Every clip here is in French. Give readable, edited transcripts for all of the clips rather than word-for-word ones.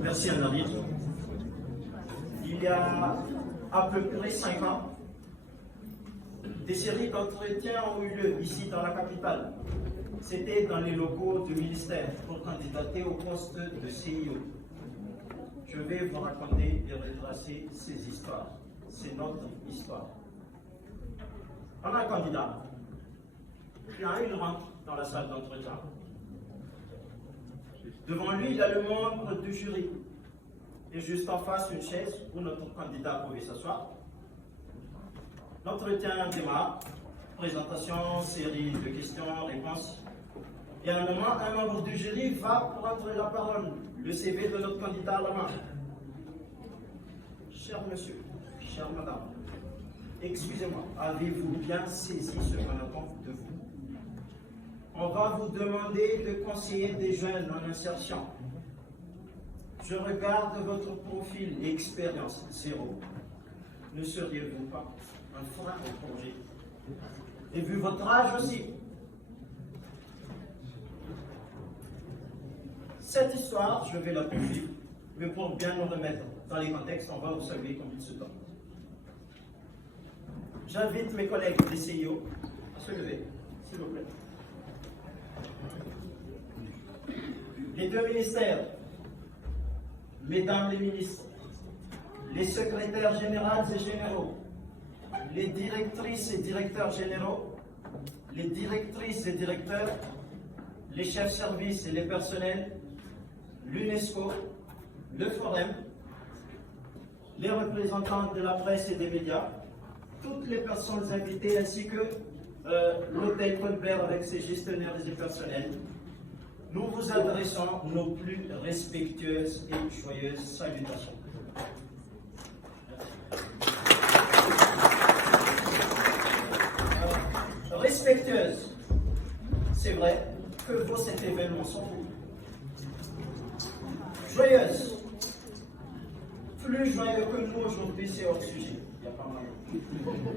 Merci Anne-Marie. Il y a à peu près 5 ans, des séries d'entretiens ont eu lieu ici dans la capitale. C'était dans les locaux du ministère pour candidater au poste de CIO. Je vais vous raconter et retracer ces histoires. C'est notre histoire. On a un candidat. Quand il rentre dans la salle d'entretien, devant lui, il y a le membre du jury. Et juste en face, une chaise où notre candidat pouvait s'asseoir. L'entretien démarre. Présentation, série de questions, réponses. Et à un moment, un membre du jury va prendre la parole. Le CV de notre candidat à la main. Cher monsieur, chère madame, excusez-moi, avez-vous bien saisi ce qu'on attend de vous? On va vous demander de conseiller des jeunes en insertion. Je regarde votre profil et expérience zéro. Ne seriez-vous pas un frein au projet? Et vu votre âge aussi. Cette histoire, je vais la poursuivre, mais pour bien nous remettre dans les contextes, on va observer comme il se doit. J'invite mes collègues des CIO à se lever, s'il vous plaît. Les deux ministères, mesdames les ministres, les secrétaires générales et généraux, les directrices et directeurs généraux, les directrices et directeurs, les chefs services et les personnels, l'UNESCO, le Forum, les représentants de la presse et des médias, toutes les personnes invitées ainsi que l'hôtel Colbert avec ses gestionnaires et personnels, nous vous adressons nos plus respectueuses et joyeuses salutations. Respectueuse, c'est vrai que vos cet événement sont vous. Joyeuse, plus joyeux que nous aujourd'hui, c'est hors sujet. Il n'y a pas moyen. Il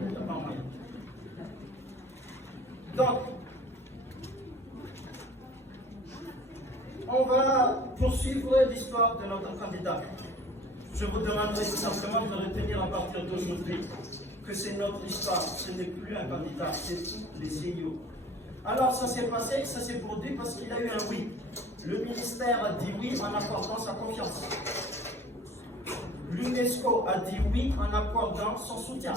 n'y a pas moyen. Donc, on va poursuivre l'histoire de notre candidat. Je vous demanderai tout simplement de retenir à partir d'aujourd'hui que c'est notre histoire, ce n'est plus un candidat, c'est tous les CIO. Alors ça s'est passé, ça s'est produit parce qu'il a eu un oui. Le ministère a dit oui en accordant sa confiance. L'UNESCO a dit oui en accordant son soutien.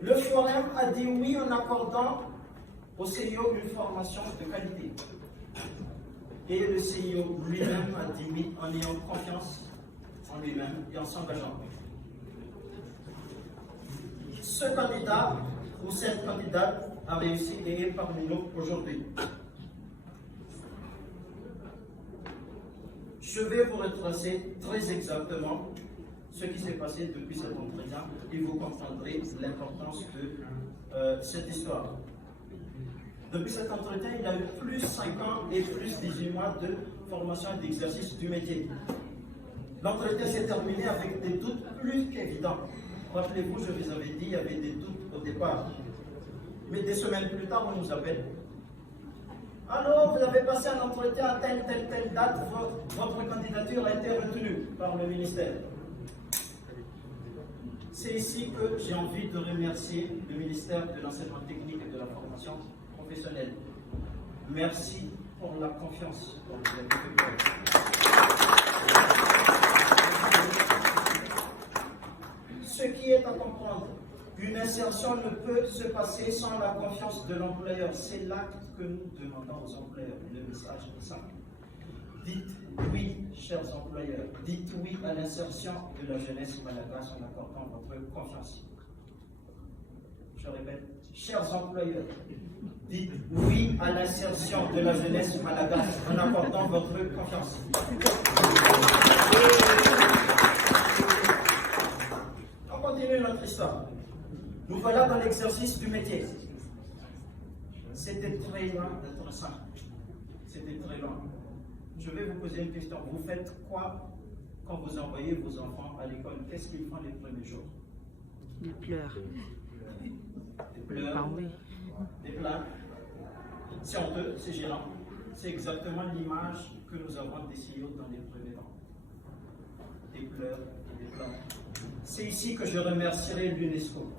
Le Forum a dit oui en accordant au CIO une formation de qualité. Et le CIO lui-même a dit oui en ayant confiance en lui-même et en s'engageant. Ce candidat ou cette candidate a réussi et est parmi nous aujourd'hui. Je vais vous retracer très exactement ce qui s'est passé depuis cet entretien et vous comprendrez l'importance de cette histoire. Depuis cet entretien, il a eu plus 5 ans et plus 18 mois de formation et d'exercice du métier. L'entretien s'est terminé avec des doutes plus qu'évidents. Rappelez-vous, je vous avais dit, il y avait des doutes au départ. Mais des semaines plus tard, on nous appelle. Alors, vous avez passé un entretien à telle date, votre candidature a été retenue par le ministère. C'est ici que j'ai envie de remercier le ministère de l'enseignement technique et de la formation professionnelle. Merci pour la confiance dont vous avez fait preuve. Ce qui est à comprendre, une insertion ne peut se passer sans la confiance de l'employeur. C'est l'acte que nous demandons aux employeurs. Le message est simple. Dites oui, chers employeurs. Dites oui à l'insertion de la jeunesse malagasy en accordant votre confiance. Je répète, chers employeurs, dites oui à l'insertion de la jeunesse malagasy en accordant votre confiance. On continue notre histoire. Nous voilà dans l'exercice du métier. C'était très loin d'être simple. C'était très loin. Je vais vous poser une question. Vous faites quoi quand vous envoyez vos enfants à l'école? Qu'est-ce qu'ils font les premiers jours? Ils pleurent. Des pleurs, Ah oui. des plaintes. C'est honteux, c'est gênant. c'est exactement l'image que nous avons des CIO dans les premiers temps. Des pleurs et des pleurs. C'est ici que je remercierai l'UNESCO.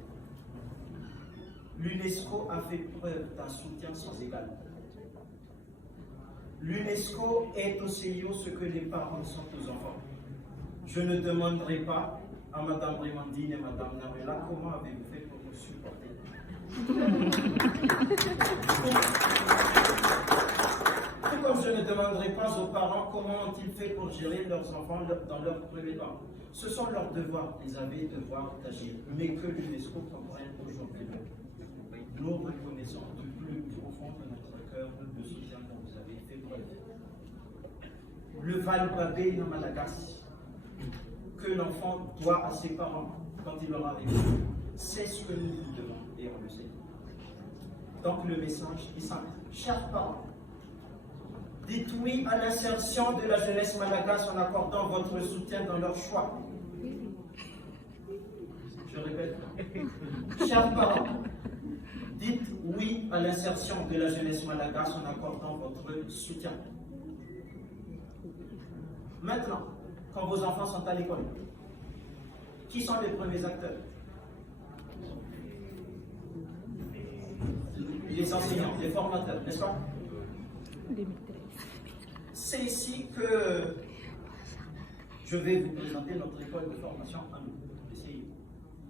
L'UNESCO a fait preuve d'un soutien sans égal. L'UNESCO est au CIO ce que les parents sont aux enfants. Je ne demanderai pas à Mme Brimandine et Mme Narella comment avez-vous fait pour nous supporter. Tout comme je ne demanderai pas aux parents comment ont-ils fait pour gérer leurs enfants dans leur premier temps. Ce sont leurs devoirs, ils avaient devoir d'agir. Mais que l'UNESCO comprenne aujourd'hui. Nous reconnaissons du plus profond de notre cœur le soutien dont vous avez fait preuve. Le Val-Babé de Madagascar, que l'enfant doit à ses parents quand il aura vécu, c'est ce que nous vous devons et on le sait. Donc le message est simple. Chers parents, dites oui à l'insertion de la jeunesse malagasy en accordant votre soutien dans leur choix. Je répète. Chers parents, dites oui à l'insertion de la jeunesse malagasy en accordant votre soutien. Maintenant, quand vos enfants sont à l'école, qui sont les premiers acteurs? Les enseignants, les formateurs, n'est-ce pas? C'est ici que je vais vous présenter notre école de formation à nous, le CIO.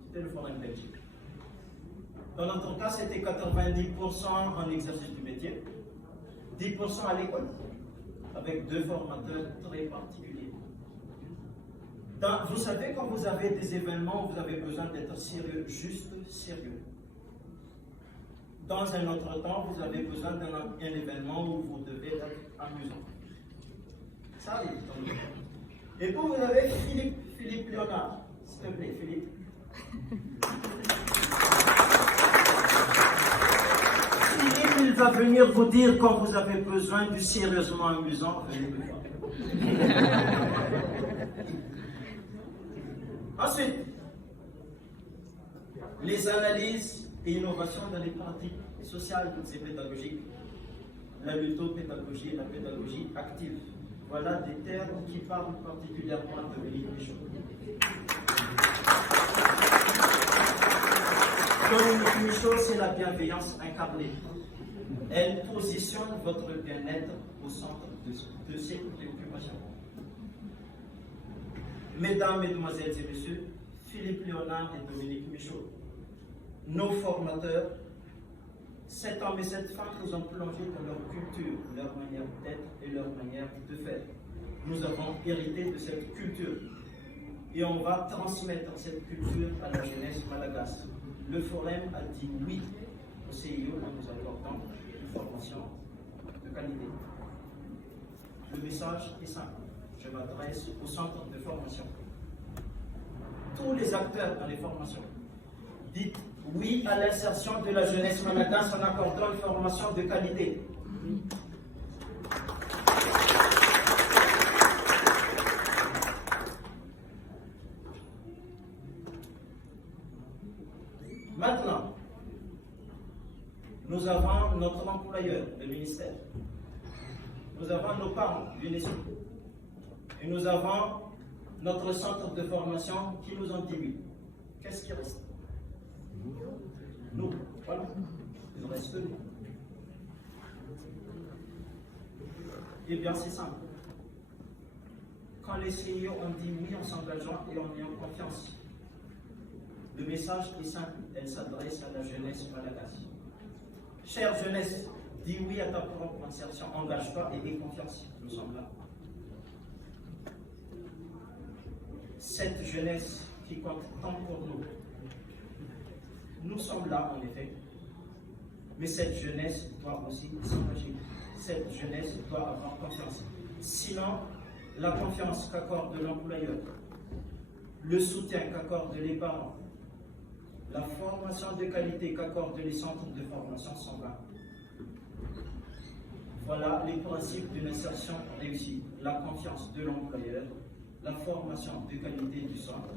C'était le Forum Belgique. Dans notre cas, c'était 90% en exercice du métier, 10% à l'école, avec 2 formateurs très particuliers. Vous savez, quand vous avez des événements où vous avez besoin d'être sérieux, juste sérieux. Dans un autre temps, vous avez besoin d'un événement où vous devez être amusant. Ça arrive dans le monde. Et puis vous avez Philippe Léonard. S'il te plaît, Philippe. Philippe, il va venir vous dire quand vous avez besoin du sérieusement amusant, venez me voir. Ensuite, les analyses et innovations dans les pratiques sociales et pédagogiques, la luthopédagogie et la pédagogie active. Voilà des termes qui parlent particulièrement de Dominique Michaud. Dominique Michaud, c'est la bienveillance incarnée. Elle positionne votre bien-être au centre de ses préoccupations. Mesdames, Mesdemoiselles et Messieurs, Philippe Léonard et Dominique Michaud, nos formateurs, cet homme et cette femme nous ont plongé dans leur culture, leur manière d'être et leur manière de faire. Nous avons hérité de cette culture et on va transmettre cette culture à la jeunesse malagasy. Le Forum a dit oui au CIO en nous accordant une formation de qualité. Le message est simple. Je m'adresse au centre de formation. Tous les acteurs dans les formations, dites oui à l'insertion de la jeunesse malagasy en accordant une formation de qualité. Maintenant, nous avons notre employeur, le ministère. Nous avons nos parents, l'UNESCO. Et nous avons notre centre de formation qui nous ont dit oui. Qu'est-ce qui reste? Nous, voilà. Il reste que nous. Eh bien, c'est simple. Quand les CIO ont dit oui en s'engageant et en ayant confiance, le message est simple. Elle s'adresse à la jeunesse malagasy. Chère jeunesse, dis oui à ta propre insertion. Engage-toi et aie confiance. Nous sommes là. Cette jeunesse qui compte tant pour nous. Nous sommes là, en effet, mais cette jeunesse doit aussi s'engager. Cette jeunesse doit avoir confiance. Sinon, la confiance qu'accorde l'employeur, le soutien qu'accordent les parents, la formation de qualité qu'accordent les centres de formation sont là. Voilà les principes d'une insertion réussie. La confiance de l'employeur, la formation de qualité du centre,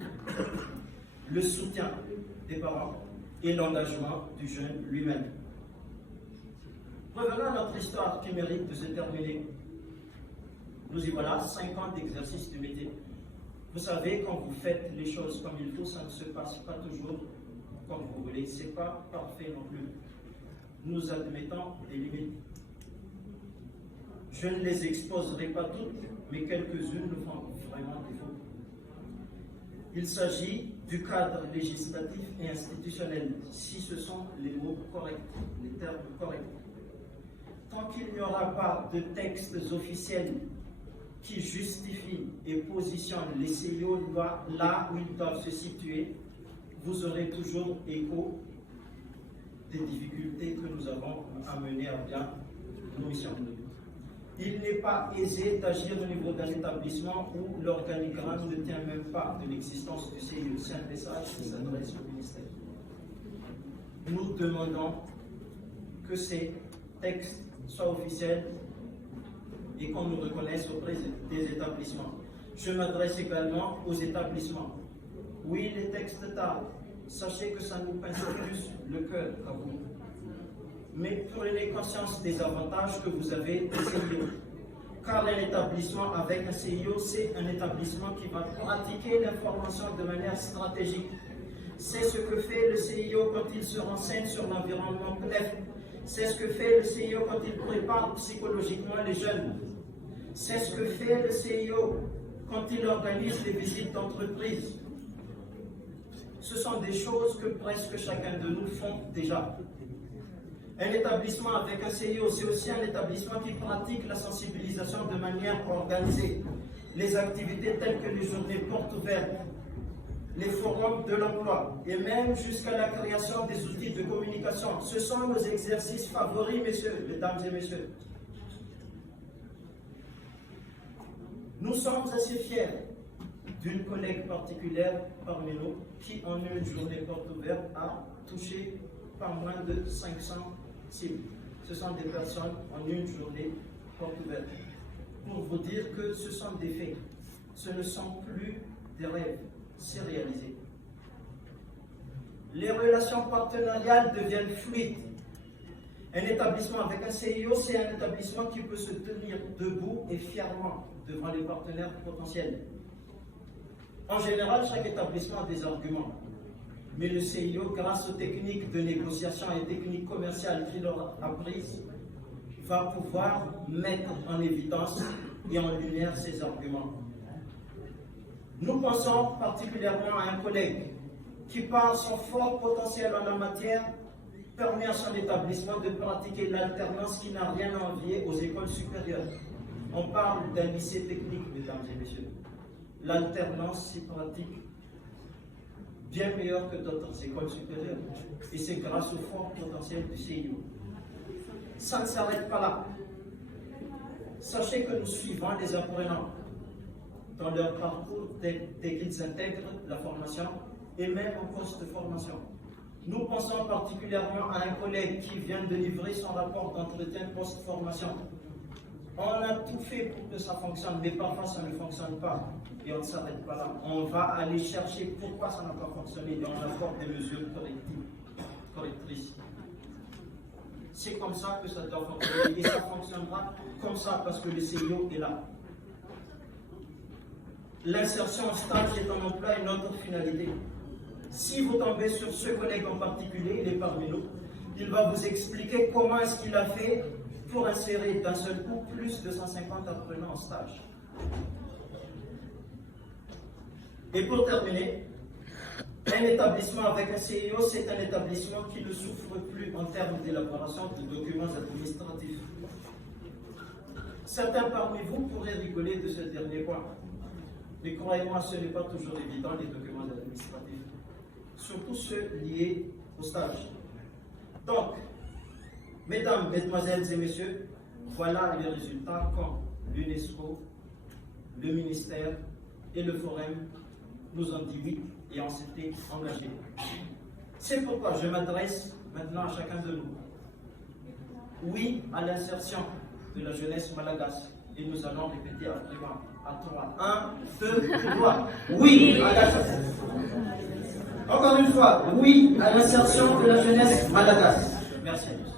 le soutien des parents et l'engagement du jeune lui-même. Revenons à notre histoire qui mérite de se terminer. Nous y voilà, 5 ans d'exercice de métier. Vous savez, quand vous faites les choses comme il faut, ça ne se passe pas toujours comme vous voulez. Ce n'est pas parfait non plus. Nous admettons des limites. Je ne les exposerai pas toutes, mais quelques-unes nous font vraiment défaut. Il s'agit du cadre législatif et institutionnel, si ce sont les mots corrects, les termes corrects. Tant qu'il n'y aura pas de textes officiels qui justifient et positionnent les CIO là où ils doivent se situer, vous aurez toujours écho des difficultés que nous avons à mener à bien nos missions. Il n'est pas aisé d'agir au niveau d'un établissement où l'organigramme ne tient même pas de l'existence du CIO. C'est un message qui s'adresse au ministère. Nous demandons que ces textes soient officiels et qu'on nous reconnaisse auprès des établissements. Je m'adresse également aux établissements. Oui, les textes tardent. Sachez que ça nous pince plus le cœur qu'à vous. Mais prenez conscience des avantages que vous avez des CIO. Car un établissement avec un CIO, c'est un établissement qui va pratiquer l'information de manière stratégique. C'est ce que fait le CIO quand il se renseigne sur l'environnement CNEF. C'est ce que fait le CIO quand il prépare psychologiquement les jeunes. C'est ce que fait le CIO quand il organise des visites d'entreprise. Ce sont des choses que presque chacun de nous font déjà. Un établissement avec un CIO, c'est aussi un établissement qui pratique la sensibilisation de manière organisée. Les activités telles que les journées portes ouvertes, les forums de l'emploi et même jusqu'à la création des outils de communication. Ce sont nos exercices favoris, mesdames et messieurs. Nous sommes assez fiers d'une collègue particulière parmi nous qui, en une journée porte ouverte, a touché pas moins de 500 cibles. Ce sont des personnes en une journée porte ouverte. Pour vous dire que ce sont des faits. Ce ne sont plus des rêves, c'est réalisé. Les relations partenariales deviennent fluides. Un établissement avec un CIO, c'est un établissement qui peut se tenir debout et fièrement devant les partenaires potentiels. En général, chaque établissement a des arguments. Mais le CIO, grâce aux techniques de négociation et techniques commerciales qu'il aura apprises, va pouvoir mettre en évidence et en lumière ses arguments. Nous pensons particulièrement à un collègue qui, par son fort potentiel en la matière, permet à son établissement de pratiquer l'alternance qui n'a rien à envier aux écoles supérieures. On parle d'un lycée technique, mesdames et messieurs. L'alternance s'y pratique bien meilleur que d'autres écoles supérieures. Et c'est grâce au fort potentiel du CIO. Ça ne s'arrête pas là. Sachez que nous suivons les apprenants dans leur parcours dès qu'ils intègrent la formation et même en post-formation. Nous pensons particulièrement à un collègue qui vient de livrer son rapport d'entretien post-formation. On a tout fait pour que ça fonctionne, mais parfois ça ne fonctionne pas. Et on ne s'arrête pas là. On va aller chercher pourquoi ça n'a pas fonctionné et on apporte des mesures correctrices. C'est comme ça que ça doit fonctionner et ça fonctionnera comme ça parce que le CIO est là. L'insertion en stage est un emploi et notre finalité. Si vous tombez sur ce collègue en particulier, il est parmi nous, il va vous expliquer comment est-ce qu'il a fait pour insérer d'un seul coup plus de 150 apprenants en stage. Et pour terminer, un établissement avec un CIO, c'est un établissement qui ne souffre plus en termes d'élaboration de documents administratifs. Certains parmi vous pourraient rigoler de ce dernier point. Mais croyez-moi, ce n'est pas toujours évident, les documents administratifs. Surtout ceux liés au stage. Donc, mesdames, mesdemoiselles et messieurs, voilà les résultats quand l'UNESCO, le ministère et le Forum nous ont dit oui et on s'était engagés. C'est pourquoi je m'adresse maintenant à chacun de nous. Oui à l'insertion de la jeunesse malagasy. Et nous allons répéter après moi. À 3. 1, 2, 3. Oui à l'insertion. Encore une fois, oui à l'insertion de la jeunesse malagasy. Merci à tous.